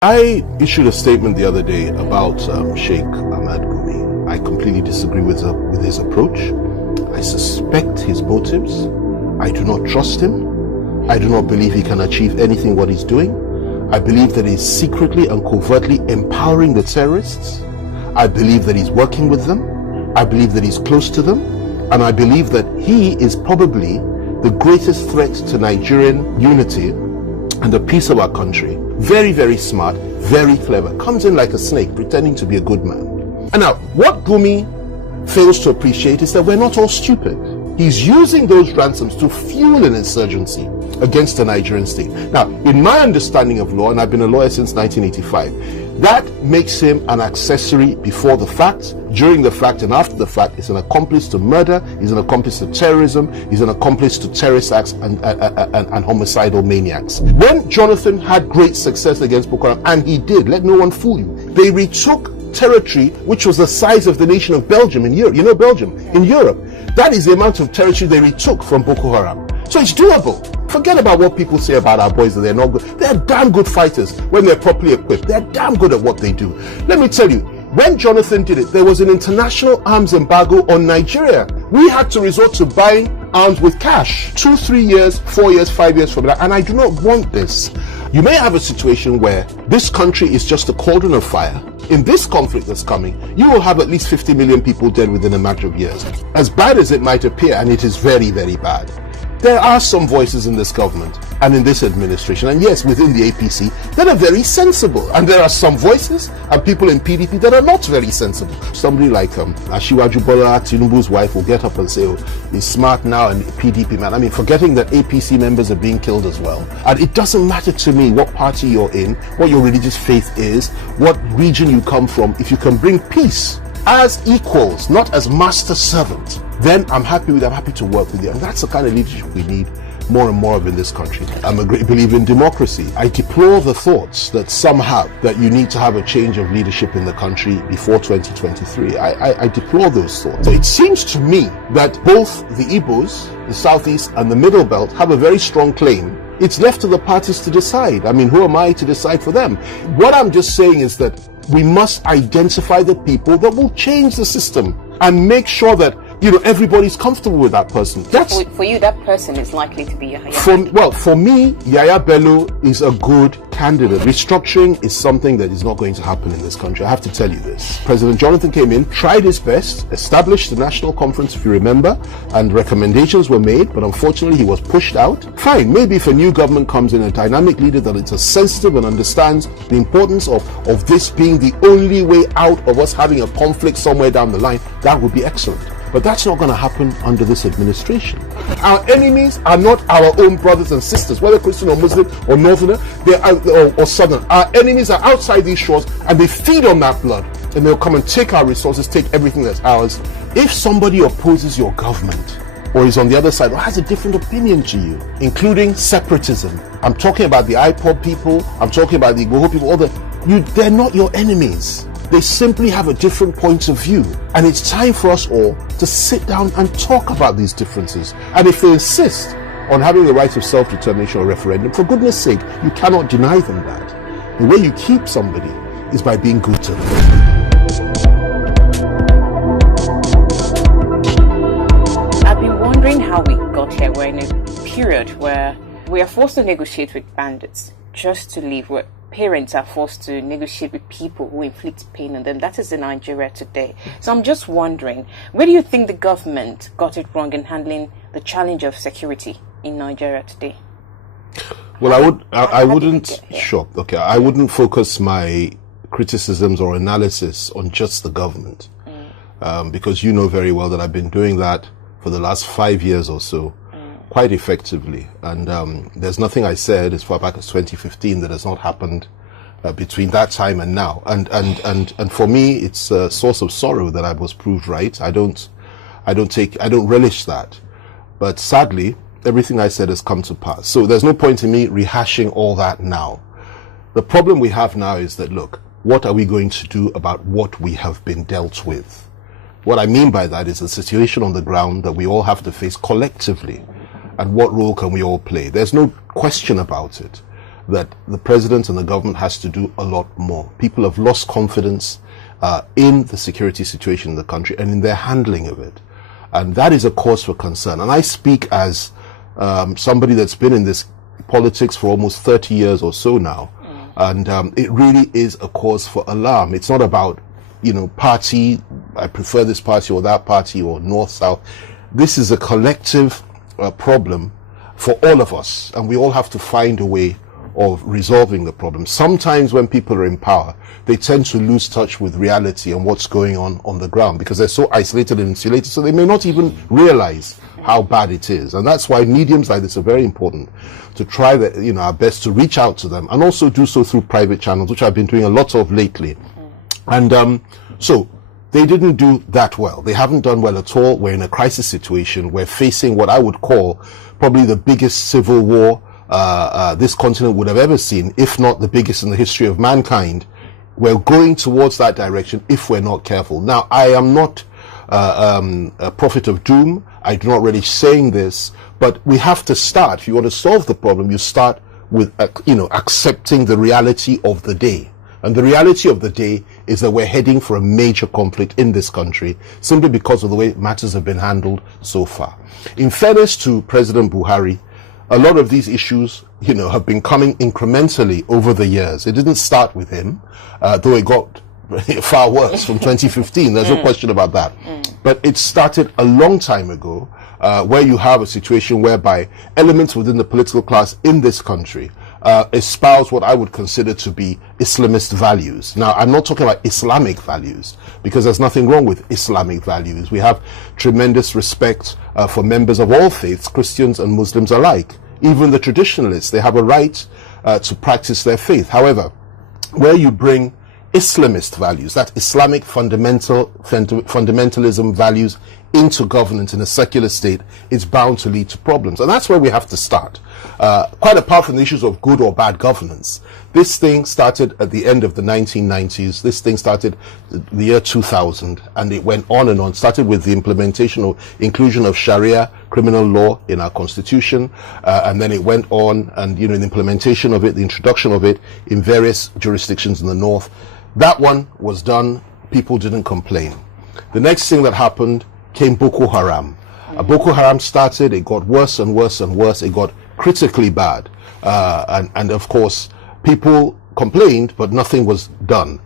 I issued a statement the other day about Sheikh Ahmad Gumi. I completely disagree with his approach. I suspect his motives. I do not trust him. I do not believe he can achieve anything what he's doing. I believe that he's secretly and covertly empowering the terrorists. I believe that he's working with them. I believe that he's close to them. And I believe that he is probably the greatest threat to Nigerian unity and the peace of our country. Very, very smart, very clever. Comes in like a snake, pretending to be a good man. And now, what Gumi fails to appreciate is that we're not all stupid. He's using those ransoms to fuel an insurgency against the Nigerian state. Now, in my understanding of law, and I've been a lawyer since 1985, that makes him an accessory before the fact, during the fact, and after the fact. He's an accomplice to murder, he's an accomplice to terrorism, he's an accomplice to terrorist acts and homicidal maniacs. When Jonathan had great success against Boko Haram, and he did, let no one fool you, they retook territory which was the size of the nation of Belgium in Europe. You know Belgium? In Europe. That is the amount of territory they retook from Boko Haram. So it's doable. Forget about what people say about our boys that they're not good. They're damn good fighters when they're properly equipped. They're damn good at what they do. Let me tell you, when Jonathan did it, there was an international arms embargo on Nigeria. We had to resort to buying arms with cash. 2, 3 years, 4 years, 5 years from now. And I do not want this. You may have a situation where this country is just a cauldron of fire. In this conflict that's coming, you will have at least 50 million people dead within a matter of years. As bad as it might appear, and it is very, very bad, there are some voices in this government and in this administration, and yes, within the APC, that are very sensible. And there are some voices and people in PDP that are not very sensible. Somebody like Asiwaju Bola Tinubu's wife will get up and say, oh, he's smart now and PDP man. I mean, forgetting that APC members are being killed as well. And it doesn't matter to me what party you're in, what your religious faith is, what region you come from. If you can bring peace as equals, not as master servant, then I'm happy to work with you. And that's the kind of leadership we need more and more of in this country. I'm a great believer in democracy. I deplore the thoughts that some have that you need to have a change of leadership in the country before 2023. I deplore those thoughts. So it seems to me that both the Igbos, the Southeast and the Middle Belt have a very strong claim. It's left to the parties to decide. I mean, who am I to decide for them? What I'm just saying is that we must identify the people that will change the system and make sure that everybody's comfortable with that person. That's for you. That person is likely to be Yahaya. For me, Yahaya Bello is a good candidate. Restructuring is something that is not going to happen in this country. I have to tell you this. President Jonathan came in, tried his best, established the national conference, if you remember, and recommendations were made, but unfortunately he was pushed out. Fine, maybe if a new government comes in, a dynamic leader that is sensitive and understands the importance of this being the only way out of us having a conflict somewhere down the line, that would be excellent. But that's not going to happen under this administration. Our enemies are not our own brothers and sisters, whether Christian or Muslim or Northerner, or Southern. Our enemies are outside these shores and they feed on that blood. And they'll come and take our resources, take everything that's ours. If somebody opposes your government or is on the other side or has a different opinion to you, including separatism, I'm talking about the IPOB people, I'm talking about the Igbo people, they're not your enemies. They simply have a different point of view. And it's time for us all to sit down and talk about these differences. And if they insist on having the right of self-determination or referendum, for goodness sake, you cannot deny them that. The way you keep somebody is by being good to them. I've been wondering how we got here. We're in a period where we are forced to negotiate with bandits just to live, where parents are forced to negotiate with people who inflict pain on them. That is in Nigeria today. So I'm just wondering, where do you think the government got it wrong in handling the challenge of security in Nigeria today? Well, I wouldn't focus my criticisms or analysis on just the government, because you know very well that I've been doing that for the last 5 years or so, quite effectively. And there's nothing I said as far back as 2015 that has not happened between that time and now. And for me, it's a source of sorrow that I was proved right. I don't relish that. But sadly, everything I said has come to pass. So there's no point in me rehashing all that now. The problem we have now is that, look, what are we going to do about what we have been dealt with? What I mean by that is a situation on the ground that we all have to face collectively. And what role can we all play? There's no question about it. that the president and the government has to do a lot more. People have lost confidence in the security situation in the country and in their handling of it. And that is a cause for concern. And I speak as somebody that's been in this politics for almost 30 years or so now. And it really is a cause for alarm. It's not about, party, I prefer this party or that party or north, south. This is a collective problem for all of us. And we all have to find a way of resolving the problem. Sometimes when people are in power, they tend to lose touch with reality and what's going on the ground because they're so isolated and insulated, so they may not even realize how bad it is. And that's why mediums like this are very important, to try our best to reach out to them and also do so through private channels, which I've been doing a lot of lately. And so they didn't do that well. They haven't done well at all. We're in a crisis situation. We're facing what I would call probably the biggest civil war this continent would have ever seen, if not the biggest in the history of mankind. We're going towards that direction if we're not careful. Now, I am not a prophet of doom. I do not really saying this, but we have to start. If you want to solve the problem, you start with, accepting the reality of the day. And the reality of the day is that we're heading for a major conflict in this country simply because of the way matters have been handled so far. In fairness to President Buhari, a lot of these issues, have been coming incrementally over the years. It didn't start with him, though it got far worse from 2015. There's no question about that. But it started a long time ago, where you have a situation whereby elements within the political class in this country espouse what I would consider to be Islamist values. Now, I'm not talking about Islamic values, because there's nothing wrong with Islamic values. We have tremendous respect for members of all faiths, Christians and Muslims alike. Even the traditionalists, they have a right to practice their faith. However, where you bring Islamist values, that Islamic fundamentalism values into governance in a secular state, it's bound to lead to problems. And that's where we have to start. Quite apart from the issues of good or bad governance, this thing started at the end of the 1990s. This thing started the year 2000, and it went on and on. Started with the implementation or inclusion of Sharia criminal law in our constitution, and then it went on, and the implementation of it, the introduction of it in various jurisdictions in the north. That one was done. People didn't complain. The next thing that happened came Boko Haram. Boko Haram started, it got worse and worse and worse. It got critically bad. And of course, people complained, but nothing was done.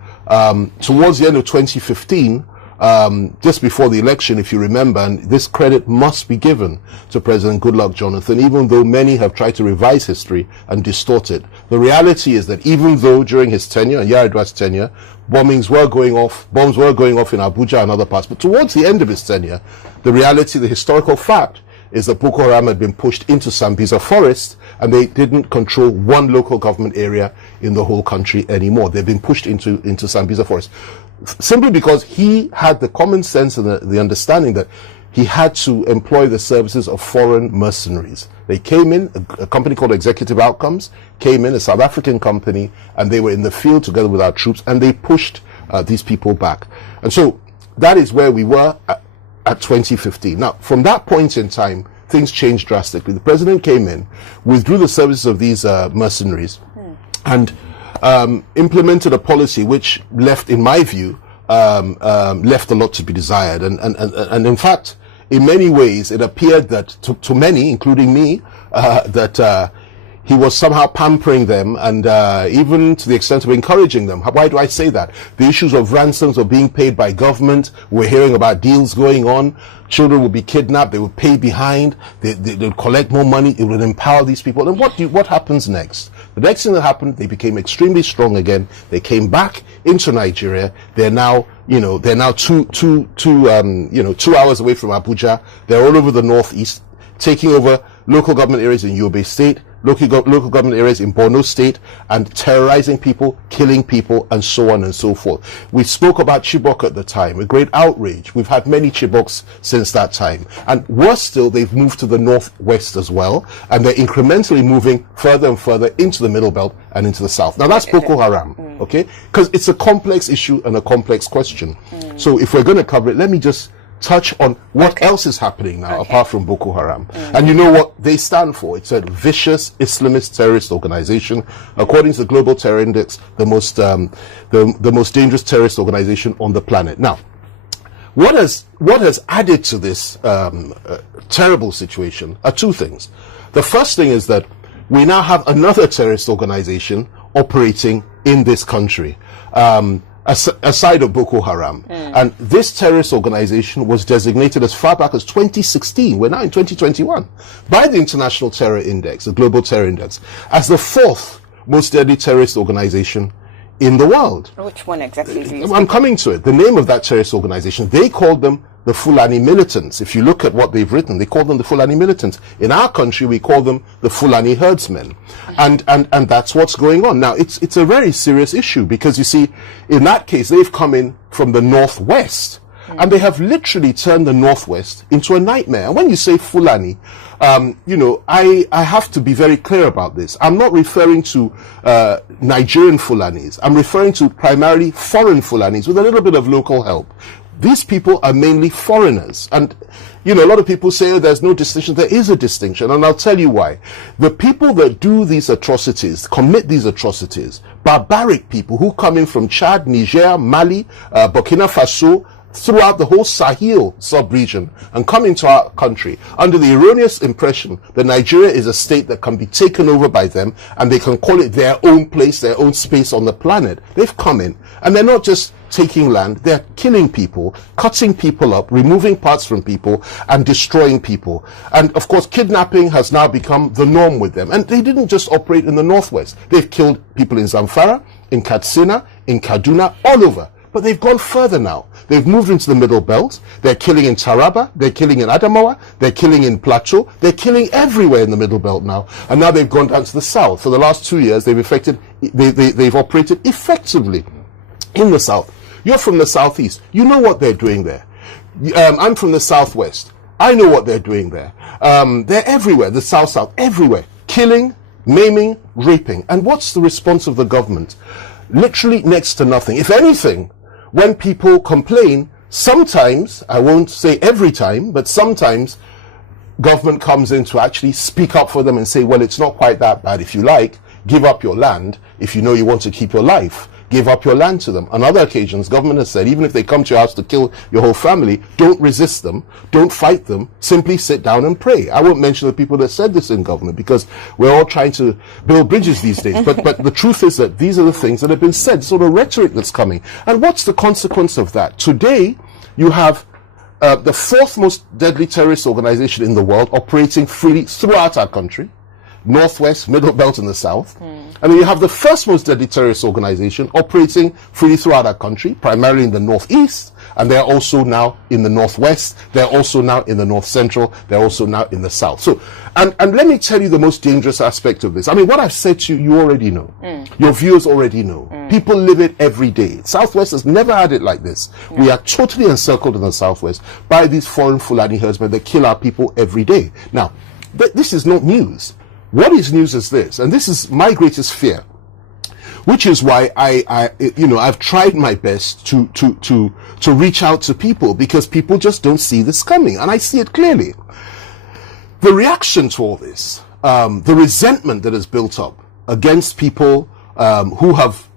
Towards the end of 2015, just before the election, if you remember, and this credit must be given to President Goodluck Jonathan, even though many have tried to revise history and distort it. The reality is that even though during his tenure and Yar'Adua's tenure, bombs were going off in Abuja and other parts, but towards the end of his tenure, the reality, the historical fact, is that Boko Haram had been pushed into Sambisa Forest, and they didn't control one local government area in the whole country anymore. They've been pushed into Sambisa Forest. Simply because he had the common sense and the understanding that he had to employ the services of foreign mercenaries. They came in, a company called Executive Outcomes came in, a South African company, and they were in the field together with our troops, and they pushed these people back. And so that is where we were at 2015. Now, from that point in time, things changed drastically. The president came in, withdrew the services of these mercenaries, and implemented a policy which left, in my view, left a lot to be desired. And in fact, in many ways, it appeared that to many, including me, that he was somehow pampering them, and even to the extent of encouraging them. Why do I say that? The issues of ransoms are being paid by government. We're hearing about deals going on. Children will be kidnapped. They will pay behind. They'll collect more money. It will empower these people. And what happens next? The next thing that happened, they became extremely strong again. They came back into Nigeria. They're now, 2 hours away from Abuja. They're all over the northeast, taking over local government areas in Yobe State, local government areas in Borno State, and terrorizing people, killing people, and so on and so forth. We spoke about Chibok at the time, a great outrage. We've had many Chiboks since that time. And worse still, they've moved to the northwest as well, and they're incrementally moving further and further into the Middle Belt and into the south. Now that's Boko Haram, okay? Because it's a complex issue and a complex question. So if we're going to cover it, let me just touch on what else is happening now apart from Boko Haram. And you know what they stand for? It's a vicious Islamist terrorist organization. According to the Global Terror Index, the most dangerous terrorist organization on the planet. Now, what has added to this terrible situation are two things. The first thing is that we now have another terrorist organization operating in this country, aside of Boko Haram. And this terrorist organization was designated as far back as 2016, we're now in 2021, by the International Terror Index, the Global Terror Index, as the fourth most deadly terrorist organization in the world. Which one exactly do you I'm coming to it. The name of that terrorist organization, they called them the Fulani militants. If you look at what they've written, they call them the Fulani militants. In our country, we call them the Fulani herdsmen. And that's what's going on. Now, it's a very serious issue because, you see, in that case, they've come in from the northwest. And they have literally turned the northwest into a nightmare. And when you say Fulani, you know, I have to be very clear about this. I'm not referring to Nigerian Fulanis. I'm referring to primarily foreign Fulanis with a little bit of local help. These people are mainly foreigners. And, you know, a lot of people say, oh, there's no distinction. There is a distinction, and I'll tell you why. The people that do these atrocities, commit these atrocities, barbaric people who come in from Chad, Niger, Mali, Burkina Faso, throughout the whole Sahel sub-region and come into our country under the erroneous impression that Nigeria is a state that can be taken over by them and they can call it their own place, their own space on the planet. They've come in and they're not just taking land, they're killing people, cutting people up, removing parts from people and destroying people. And of course, kidnapping has now become the norm with them. And they didn't just operate in the northwest. They've killed people in Zamfara, in Katsina, in Kaduna, all over. But they've gone further now. They've moved into the middle belt. They're killing in Taraba. They're killing in Adamawa. They're killing in Plateau. They're killing everywhere in the middle belt now. And now they've gone down to the south. For the last 2 years, they've operated effectively in the south. You're from the southeast. You know what they're doing there. I'm from the southwest. I know what they're doing there. They're everywhere. The south, everywhere. Killing, maiming, raping. And what's the response of the government? Literally next to nothing. If anything, when people complain, sometimes, I won't say every time, but sometimes government comes in to actually speak up for them and say, well, it's not quite that bad. If you like, give up your land. If you know you want to keep your life, give up your land to them. On other occasions, government has said, even if they come to your house to kill your whole family, don't resist them, don't fight them, simply sit down and pray. I won't mention the people that said this in government because we're all trying to build bridges these days. But the truth is that these are the things that have been said, sort of rhetoric that's coming. And what's the consequence of that? Today, you have the fourth most deadly terrorist organization in the world operating freely throughout our country. Northwest, Middle Belt in the south. And then you have the first most deadly terrorist organization operating freely throughout our country, primarily in the northeast, and they're also now in the northwest, they're also now in the north central, they're also now in the south. So, and let me tell you the most dangerous aspect of this. I mean, what I've said to you, you already know. Your viewers already know. People live it every day. Southwest has never had it like this. We are totally encircled in the southwest by these foreign Fulani herdsmen that kill our people every day. Now, this is not news. What is news is this, and this is my greatest fear, which is why I've tried my best to reach out to people, because people just don't see this coming, and I see it clearly. The reaction to all this, the resentment that is built up against people who have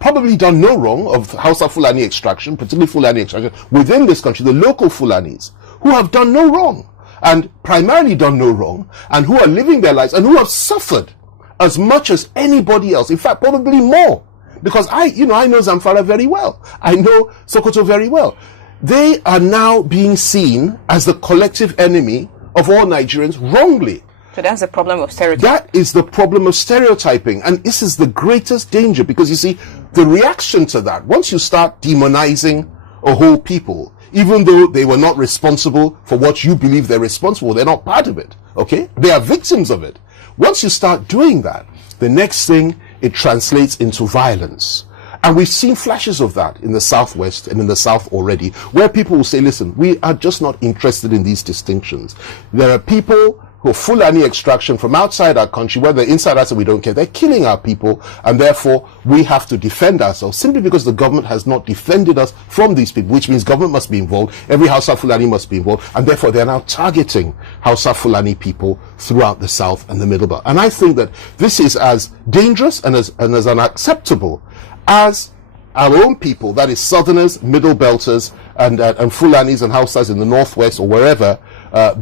probably done no wrong of Hausa Fulani extraction, particularly Fulani extraction, within this country, the local Fulanis, who have done no wrong, and primarily done no wrong, and who are living their lives, and who have suffered as much as anybody else. In fact, probably more. Because I know Zamfara very well. I know Sokoto very well. They are now being seen as the collective enemy of all Nigerians wrongly. So that's the problem of stereotyping. That is the problem of stereotyping. And this is the greatest danger, because you see, the reaction to that, once you start demonizing a whole people, even though they were not responsible for what you believe they're responsible, they're not part of it, okay? They are victims of it. Once you start doing that, the next thing, it translates into violence. And we've seen flashes of that in the southwest and in the south already, where people will say, listen, we are just not interested in these distinctions. There are people or Fulani extraction from outside our country, whether inside us or we don't care. They're killing our people, and therefore we have to defend ourselves simply because the government has not defended us from these people, which means government must be involved, every Hausa Fulani must be involved, and therefore they're now targeting Hausa Fulani people throughout the South and the Middle Belt. And I think that this is as dangerous and as unacceptable as our own people, that is Southerners, Middle Belters, and Fulanis and Hausas in the Northwest or wherever,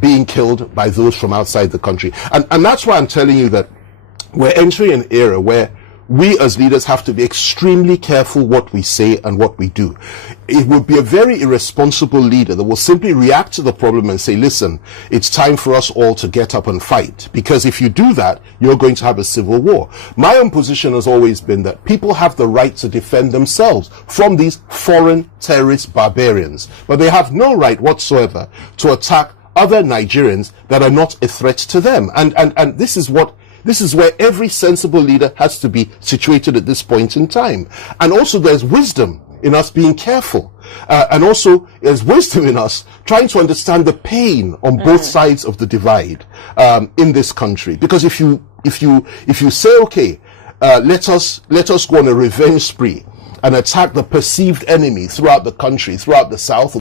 being killed by those from outside the country. And that's why I'm telling you that we're entering an era where we as leaders have to be extremely careful what we say and what we do. It would be a very irresponsible leader that will simply react to the problem and say, listen, it's time for us all to get up and fight. Because if you do that, you're going to have a civil war. My own position has always been that people have the right to defend themselves from these foreign terrorist barbarians. But they have no right whatsoever to attack other Nigerians that are not a threat to them. And this is where every sensible leader has to be situated at this point in time. And also there's wisdom in us being careful. And also there's wisdom in us trying to understand the pain on both sides of the divide in this country. Because if you say, okay, let us go on a revenge spree and attack the perceived enemy throughout the country, throughout the South,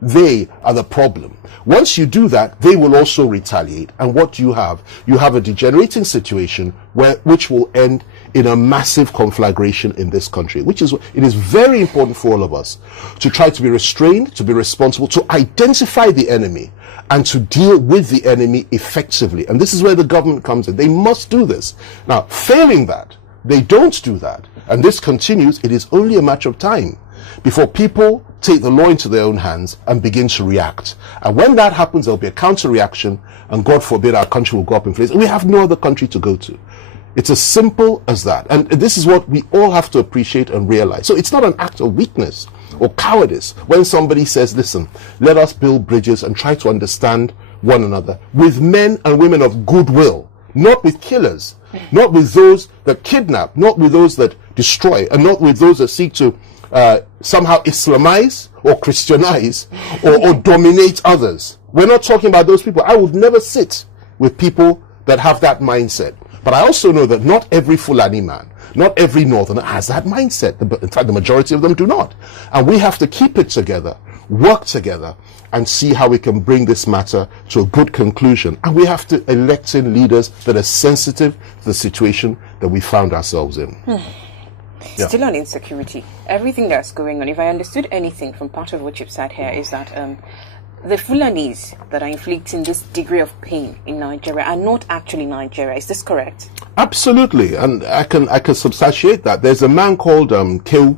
they are the problem. Once you do that, they will also retaliate. And what you have a degenerating situation which will end in a massive conflagration in this country, it is very important for all of us to try to be restrained, to be responsible, to identify the enemy and to deal with the enemy effectively. And this is where the government comes in. They must do this. Now, failing that, they don't do that, and this continues, it is only a matter of time before people take the law into their own hands and begin to react. And when that happens, there'll be a counter-reaction, and God forbid our country will go up in flames. And we have no other country to go to. It's as simple as that. And this is what we all have to appreciate and realize. So it's not an act of weakness or cowardice when somebody says, listen, let us build bridges and try to understand one another with men and women of goodwill, not with killers, not with those that kidnap, not with those that destroy, and not with those that seek to somehow Islamize or Christianize or dominate others. We're not talking about those people. I would never sit with people that have that mindset. But I also know that not every Fulani man, not every Northerner has that mindset. In fact, the majority of them do not. And we have to keep it together, work together, and see how we can bring this matter to a good conclusion. And we have to elect in leaders that are sensitive to the situation that we found ourselves in. Yeah. Still on insecurity, everything that's going on, if I understood anything from part of what you've said here, is that the Fulanis that are inflicting this degree of pain in Nigeria are not actually Nigeria. Is this correct? Absolutely, and I can substantiate that. There's a man called Keu,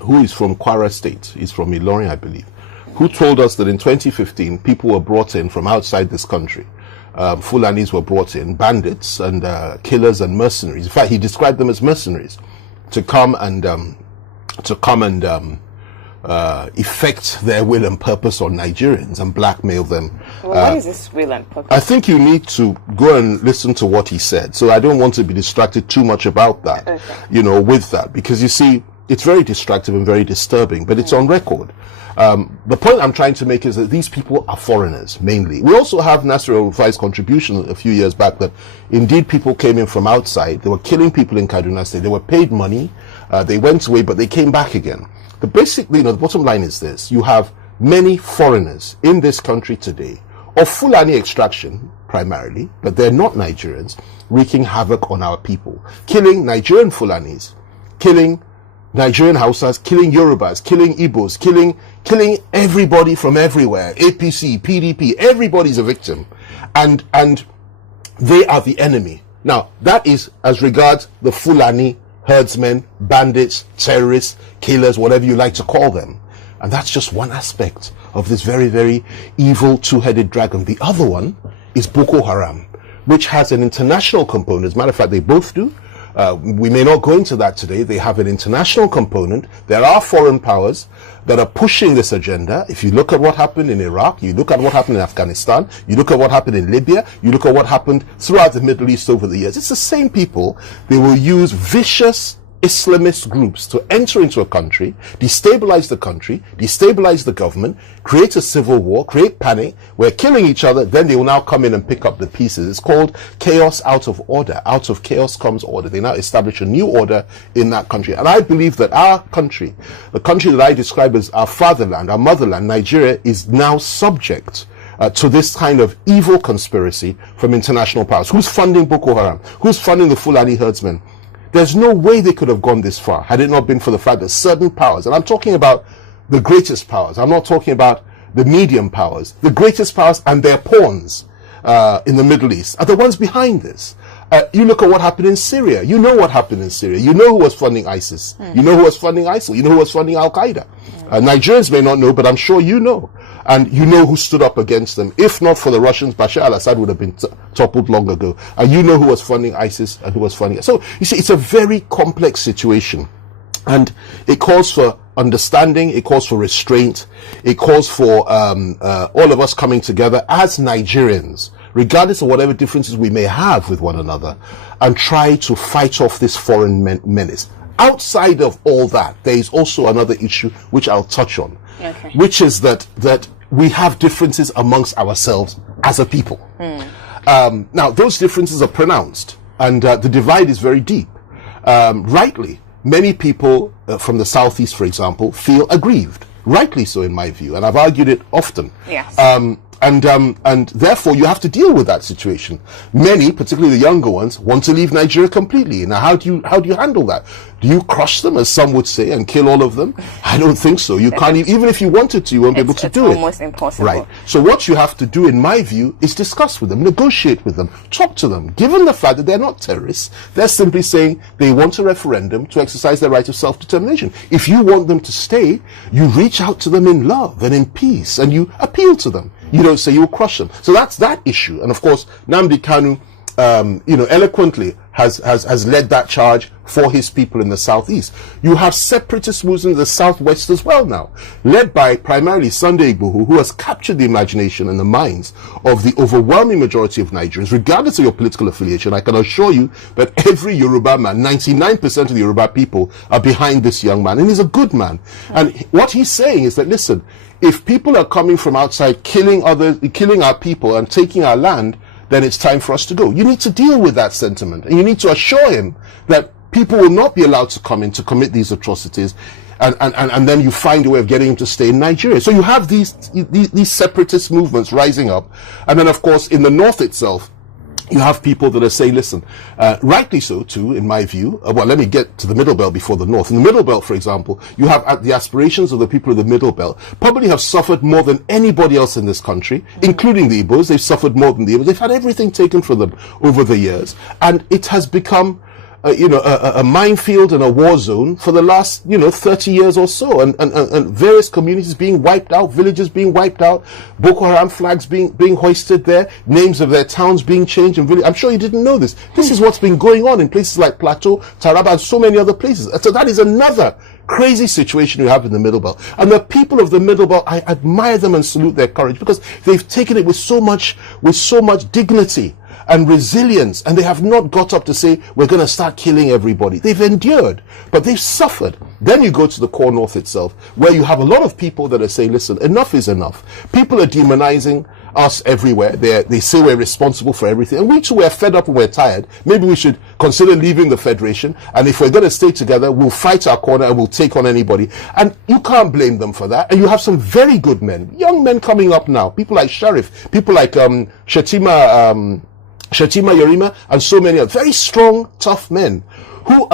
who is from Kwara State. He's from Ilorin, I believe, who told us that in 2015 people were brought in from outside this country. Fulanis were brought in, bandits and killers and mercenaries. In fact, he described them as mercenaries to come and effect their will and purpose on Nigerians and blackmail them. Well, what is this will and purpose? I think you need to go and listen to what he said. So I don't want to be distracted too much about that, with that, because you see, it's very distracting and very disturbing, but it's on record. The point I'm trying to make is that these people are foreigners, mainly. We also have Nasir El-Rufai's contribution a few years back that indeed people came in from outside. They were killing people in Kaduna State. They were paid money. They went away, but they came back again. But basically, the bottom line is this. You have many foreigners in this country today, of Fulani extraction primarily, but they're not Nigerians, wreaking havoc on our people, killing Nigerian Fulanis, killing Nigerian Hausas, killing Yorubas, killing Igbos, killing everybody from everywhere, APC, PDP, everybody's a victim. And they are the enemy. Now, that is as regards the Fulani herdsmen, bandits, terrorists, killers, whatever you like to call them. And that's just one aspect of this very, very evil two-headed dragon. The other one is Boko Haram, which has an international component. As a matter of fact, they both do. We may not go into that today. They have an international component. There are foreign powers that are pushing this agenda. If you look at what happened in Iraq, you look at what happened in Afghanistan, you look at what happened in Libya, you look at what happened throughout the Middle East over the years. It's the same people. They will use vicious Islamist groups to enter into a country, destabilize the government, create a civil war, create panic, we're killing each other, then they will now come in and pick up the pieces. It's called chaos out of order. Out of chaos comes order. They now establish a new order in that country. And I believe that our country, the country that I describe as our fatherland, our motherland, Nigeria, is now subject to this kind of evil conspiracy from international powers. Who's funding Boko Haram? Who's funding the Fulani herdsmen? There's no way they could have gone this far had it not been for the fact that certain powers, and I'm talking about the greatest powers, I'm not talking about the medium powers, the greatest powers and their pawns in the Middle East are the ones behind this. You look at what happened in Syria. You know what happened in Syria. You know who was funding ISIS. You know who was funding ISIL. You know who was funding Al-Qaeda. Nigerians may not know, but I'm sure you know. And you know who stood up against them. If not for the Russians, Bashar al-Assad would have been toppled long ago. And you know who was funding ISIS and who was funding it. So, you see, it's a very complex situation. And it calls for understanding, it calls for restraint, it calls for all of us coming together as Nigerians, regardless of whatever differences we may have with one another, and try to fight off this foreign menace. Outside of all that, there is also another issue which I'll touch on, which is that we have differences amongst ourselves as a people. Now, those differences are pronounced, and the divide is very deep. Rightly, many people from the Southeast, for example, feel aggrieved. Rightly so, in my view, and I've argued it often. Yes. And therefore you have to deal with that situation. Many, particularly the younger ones, want to leave Nigeria completely. Now, how do you handle that? Do you crush them, as some would say, and kill all of them? I don't think so. You can't, even if you wanted to, you won't be able to do it. It's almost impossible. Right. So what you have to do, in my view, is discuss with them, negotiate with them, talk to them. Given the fact that they're not terrorists, they're simply saying they want a referendum to exercise their right of self-determination. If you want them to stay, you reach out to them in love and in peace, and you appeal to them. You don't say you'll crush them. So that's that issue. And of course, Nnamdi Kanu, eloquently has led that charge for his people in the southeast. You have separatist movements in the southwest as well now, led by primarily Sunday Igboho, who has captured the imagination and the minds of the overwhelming majority of Nigerians, regardless of your political affiliation. I can assure you that every Yoruba man, 99% of the Yoruba people, are behind this young man, and he's a good man. And what he's saying is that, listen, if people are coming from outside killing our people and taking our land, then it's time for us to go. You need to deal with that sentiment, and you need to assure him that people will not be allowed to come in to commit these atrocities, and then you find a way of getting him to stay in Nigeria. So you have these separatist movements rising up, and then of course in the north itself, you have people that are saying, listen, rightly so too, in my view. Well, let me get to the Middle Belt before the North. In the Middle Belt, for example, you have the aspirations of the people of the Middle Belt probably have suffered more than anybody else in this country, including the Igbos. They've suffered more than the Igbos. They've had everything taken from them over the years, and it has become a minefield and a war zone for the last 30 years or so, and various communities being wiped out, villages being wiped out, Boko Haram flags being hoisted there, names of their towns being changed, and I'm sure you didn't know this. This is what's been going on in places like Plateau, Taraba, and so many other places. So that is another crazy situation you have in the Middle Belt. And the people of the Middle Belt, I admire them and salute their courage, because they've taken it with so much dignity and resilience, and they have not got up to say, we're going to start killing everybody. They've endured, but they've suffered. Then you go to the core north itself, where you have a lot of people that are saying, listen, enough is enough. People are demonizing us everywhere. They say we're responsible for everything, and we too, we're fed up and we're tired. Maybe we should consider leaving the Federation, and if we're going to stay together, we'll fight our corner and we'll take on anybody. And you can't blame them for that. And you have some very good men, young men coming up now, people like Sharif, people like Shatima Yarima, and so many other very strong, tough men who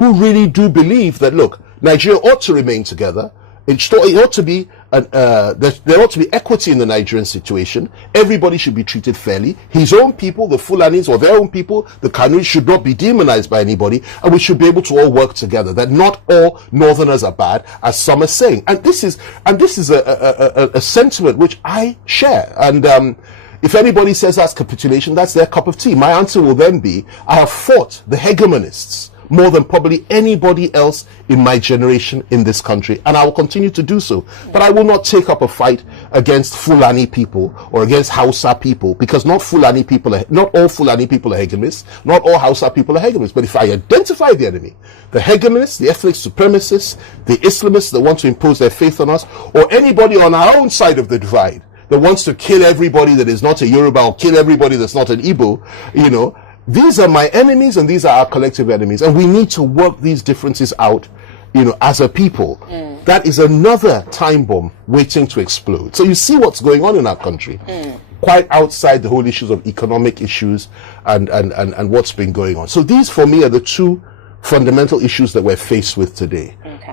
really do believe that, look, Nigeria ought to remain together. It ought to be there ought to be equity in the Nigerian situation. Everybody should be treated fairly. His own people, the Fulanis, or their own people, the Kanuri, should not be demonized by anybody, and we should be able to all work together. That not all Northerners are bad, as some are saying. And this is a sentiment which I share. And if anybody says that's capitulation, that's their cup of tea. My answer will then be, I have fought the hegemonists more than probably anybody else in my generation in this country, and I will continue to do so. But I will not take up a fight against Fulani people or against Hausa people, because not all Fulani people are hegemonists, not all Hausa people are hegemonists. But if I identify the enemy, the hegemonists, the ethnic supremacists, the Islamists that want to impose their faith on us, or anybody on our own side of the divide that wants to kill everybody that is not a Yoruba or kill everybody that's not an Igbo, these are my enemies and these are our collective enemies. And we need to work these differences out, as a people. That is another time bomb waiting to explode. So you see what's going on in our country, quite outside the whole issues of economic issues and what's been going on. So these, for me, are the two fundamental issues that we're faced with today. Okay.